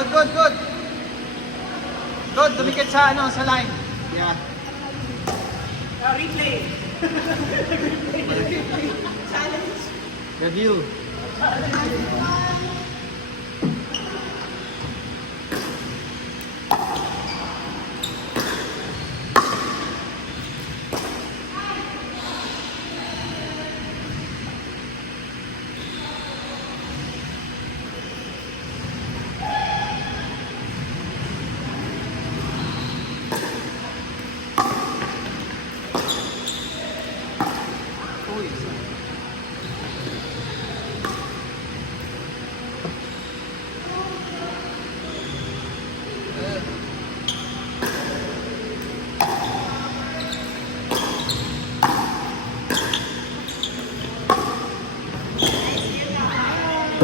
Good, good, good. Good, dumikit sa ano, sa line. Yeah. Replay. Challenge. Review.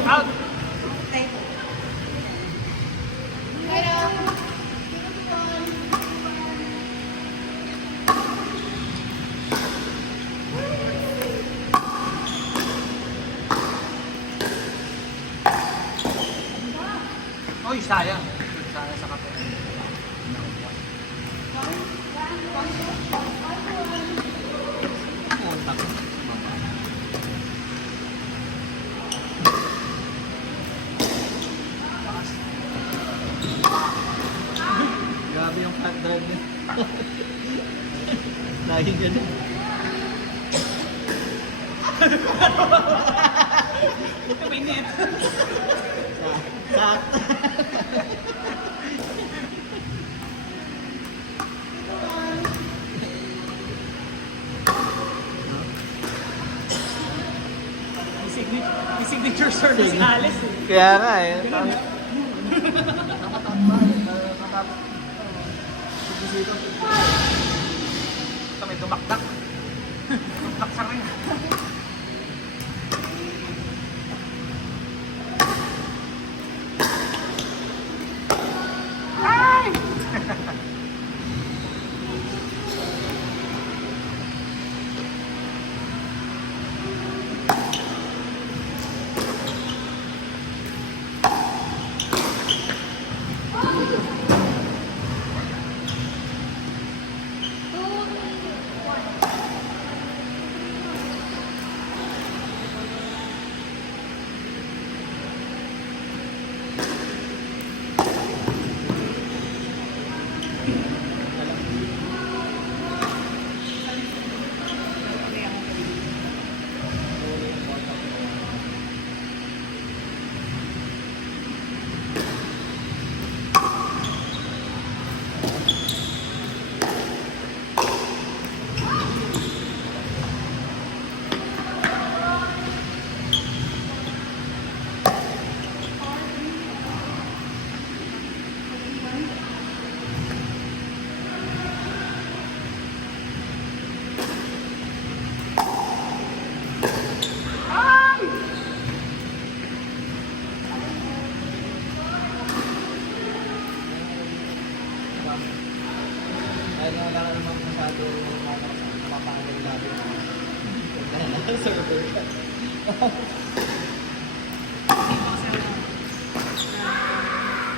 Out. Uy, sayang. Sayang sa kape. Grabe yung flat drive niya. Lagi ganun. Ito may net. Sakto. May signature service si Alice. Kaya nga eh. Ito may dumakdak. Dumakdak sa rin. Ay! Ay, wala ka naman masyado mapapangal natin. Dahil na server ka.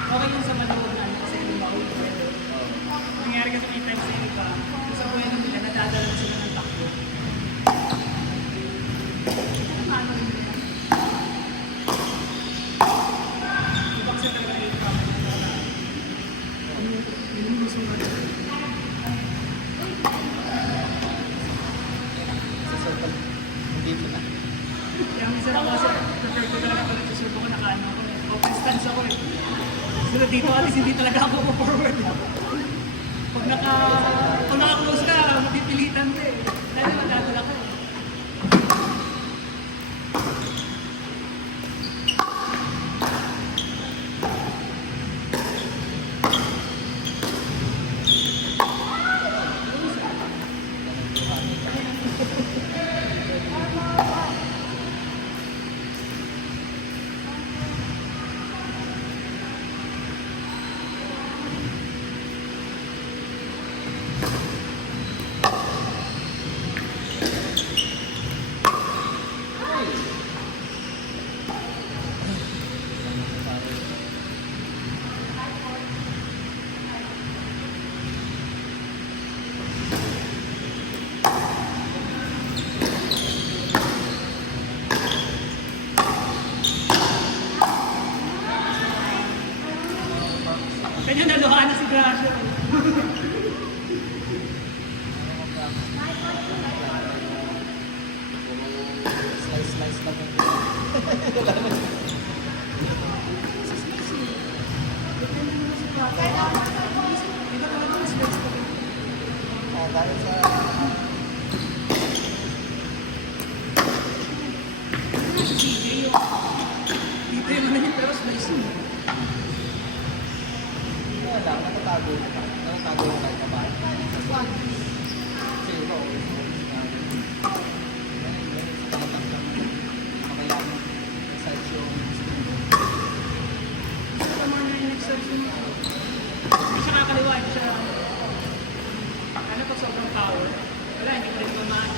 Okay yung sa manood na kasi yung maulit. Nangyari kasi may time sa iba. Sa buhay ng nila, nadadala sila ng takbo. Paano rin yun? Ibang sa talaga na yung Hindi mo na. kaya minsan ako kasi prefer ko talaga pala susurbo ko nakaano ako eh. Open stance ako eh. Pero dito at least hindi talaga ako forward. Pag naka-close ka, mapipilitan ka eh. Dahil madadala ko eh. grasya. Slice lang yung dahil sa Dito yung ano yung pero slice mo. wala, natatago yung kahit kabahan. Kasi iba, always Tama na yung exercise mo. Hindi siya kakaliwa, hindi siya... Ano pag sobrang power? Wala, hindi ko rin kumaan.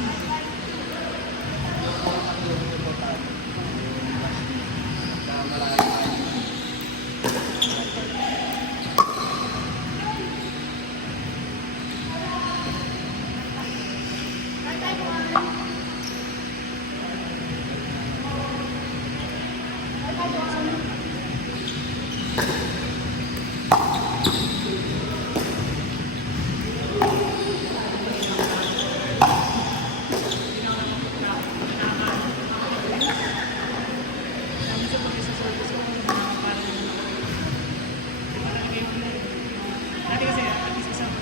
Dati kasi, at least isang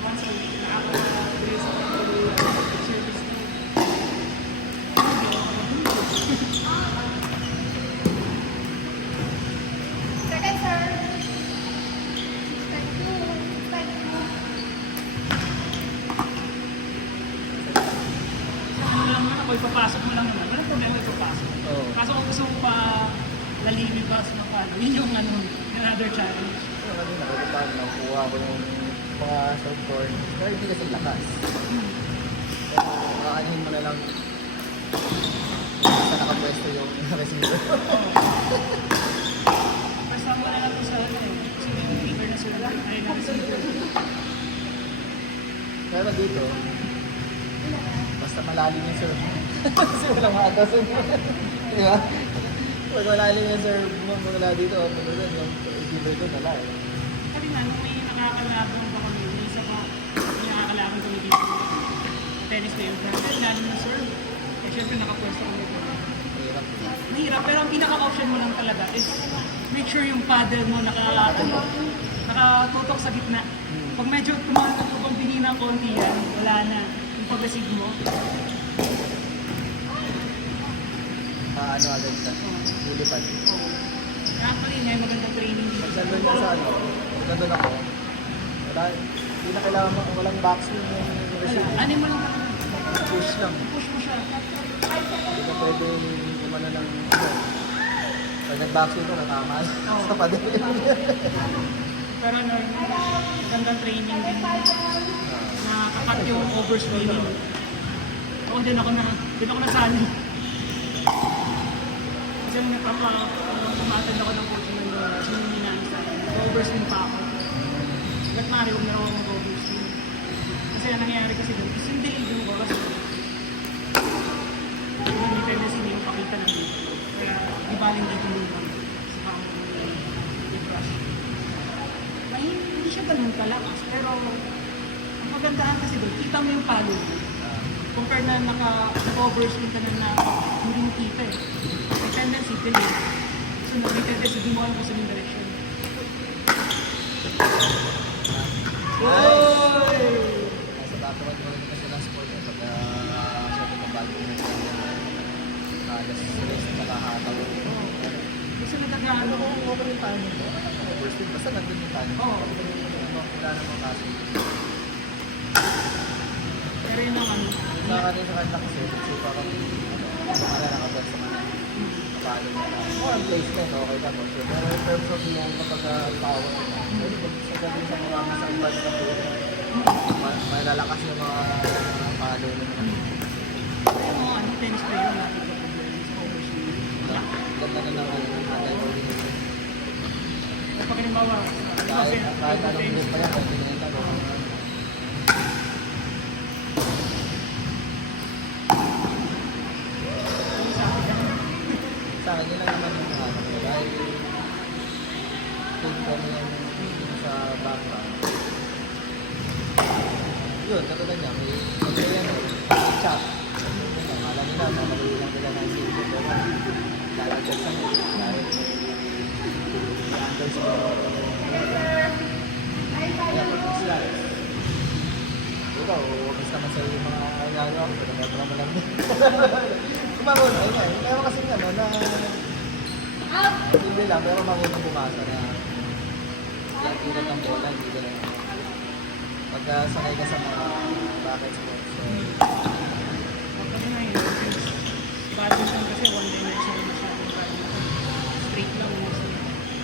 once a week, nakaka-dress service ko. Second, sir. Thank you. Thank you. Ano lang naman, ako ipapasok mo lang naman. Walang problema ipapasok. Oo. Kaso kung gusto mo pa lalibig pa sa mga ano, yun yung ano, another challenge. Pero kasi nakikita nakuha ko yung mga short corn. Pero hindi kasi lakas. Pero aanhin mo na lang sa nakapwesto yung receiver. Basta mo na lang ito sa ano eh. Kasi may receiver na sila. Ay, na receiver. Pero dito, basta malalim yung serve mo. Kasi walang makagasin mo. Di ba? Pag malalim yung serve mo mula dito, mula yung receiver ko nala eh. Kasi nga, nung may nakakalabang pa kami, may isa pa, may nakakalabang kami dito. Tennis player. Kasi lalim na serve. Eh, syempre nakapwesto kami dito. Mahirap. Mahirap, pero ang pinaka-option mo lang talaga is make sure yung paddle mo nakatutok sa gitna. Pag medyo tumatak o pag binina ng konti yan, wala na. Yung pag-receive mo, Ano agad siya? Lilipad. actually may magandang training dito. Pag nandun ka sa ano, pag nandun ako, wala, hindi na kailangan, walang backswing yung Wala, receiver. ano mo lang talaga. Push lang. Push mo siya. Hindi ka pwede gumana ng ano. Pag nag-backswing ko, natama sa paddle. Pero ano, magandang training din na kapat yung overswinging. Oo, din ako nasali. Kasi nung nagpapamatan ako ng coaching ng sinunginan sa overswing pa ako. Ba't maaari huwag na ako mag-overswing? Kasi ang nangyayari kasi doon, is yung delayed mo kasi yung tendency niya yung pakita ng dito. Kaya di baling dito mo lang sa pang-brush. Hindi siya ganun kalakas, pero ang magandahan kasi doon, kita mo yung palo mo. Compare na naka-overswing ka na hindi mo kita eh. May tendency, delay. So, may tendency, di mo alam kung saan yung direction. Nasa tatuan mo rin kasi ng sport eh. Pag syempre kabago mo sa alas 6 nakahataw. Kasi nagkagaano ko, Okay yung timing mo. Overspeed. Basta nandun yung timing mo. Oo. Wala namang kaso. pero yun ang ano. Nakakanin sa kanya kasi, so parang kumara nakabot sa kanya. Kapalo mo na. O, ang placement, okay ka. No? Pero in terms of yung kapag power, pwede ba sa galing sa mga masang bad na po, malalakas yung mga palo mo. Kaya mga ano, tennis player, lagi ka problema sa overswing. Ganda na lang ang handle coordination. Kapag halimbawa, Kahit anong group pa yan, pwede na yung talo. Sa akin, yun lang naman yung ano ko. Dahil kung kami yung sa background. Yun, katulad niya, may ano, chat. Alam nila, mamaliwi lang nila ng video. Pero, lalagyan sa nila. Dahil, underscore. Kaya, pag slides. Ikaw, ubis naman sa yung mga nagawa ko. Pero, meron naman lang. Kumaroon, ayun nga. Pero kasi nga, no, na... Hindi lang, pero marunong bumasa na yung tulad ng bola, hindi ka lang. Pagka sanay ka sa mga racket sports, so... Kasi nga yun, since badminton kasi one-dimensional masyadong badminton. Straight lang mo.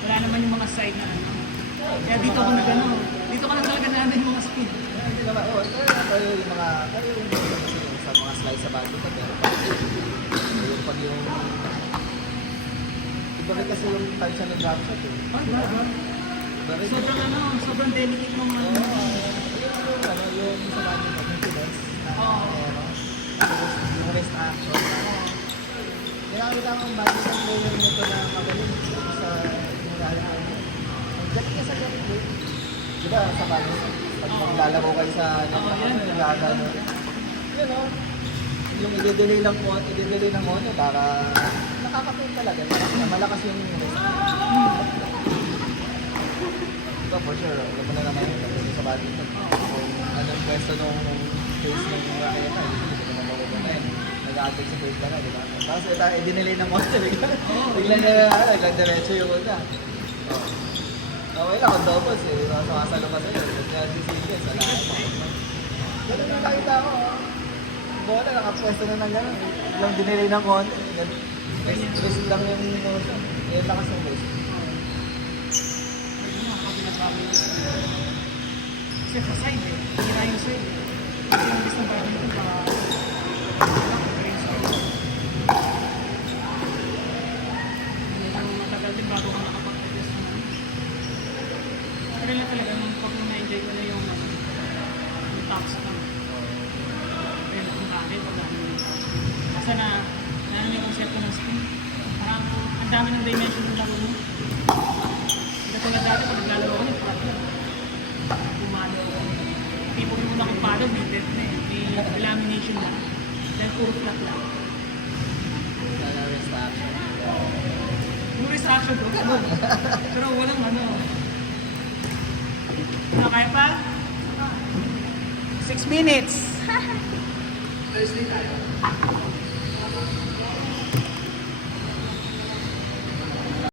Wala naman yung mga side na ano. Kaya dito ako nag-ano, dito ko lang talaga namin yung mga speed. Hindi naman, tayo yung mga, sa mga slides sa badminton, pero pag yung iba rin kasi yung type siya ng drop shot eh. Oh, diba? Iba rin. Sobrang ano, sobrang delicate nung ano. Yung sa badminton, yung finesse na Oo. meron. Tapos yung wrist action. Ginamit ako ang badminton player nito na magaling sa yung lalaki. Ang galing niya sa galing eh. Diba sa badminton? Pag maglalaro kayo sa gagano. Yun o. Yung i-delay ng mono para nakaka-pain talaga. Malakas yung wrist. Ito for sure. Alam mo na naman yun. Kasi sa badminton. Kung anong pwesto nung face ng raketa, hindi ko naman makukunayin. Nag-a-attack sa face ka na, di ba? Tapos i-delay ng mono. Biglang diretso yung una. Okay lang, kung doubles eh. Sumasalo ka sa'yo. Kaya sisingin sa lahat mo. Ganun yung nakita ko. Bola, nakapwesto na ng gano'n. Biglang dinelay ng konti. Wrist lang yung motion. Yung lakas ng wrist. Kasi sa side eh. Hira yung side eh. Kasi yung gusto ng badminton pa. Matagal din bago ka nakapag-adjust naman. Pero lang talaga nung pag na-enjoy ko na yung tops ka. Ayun, kung bakit pag ano yung tops. Kasi na yung konsepto ng spin. Parang ang dami ng dimension ng laro mo. Hindi ko na dati pag naglalaro ko yung problem. Pumalo ko. Tipo yung una kong palo, may depth na eh. May lamination na. Dahil puro flat lang. Wala wrist action. Yung restriction ko, ganun. Pero walang ano. Kaya pa? 6 minutes. Thursday tayo.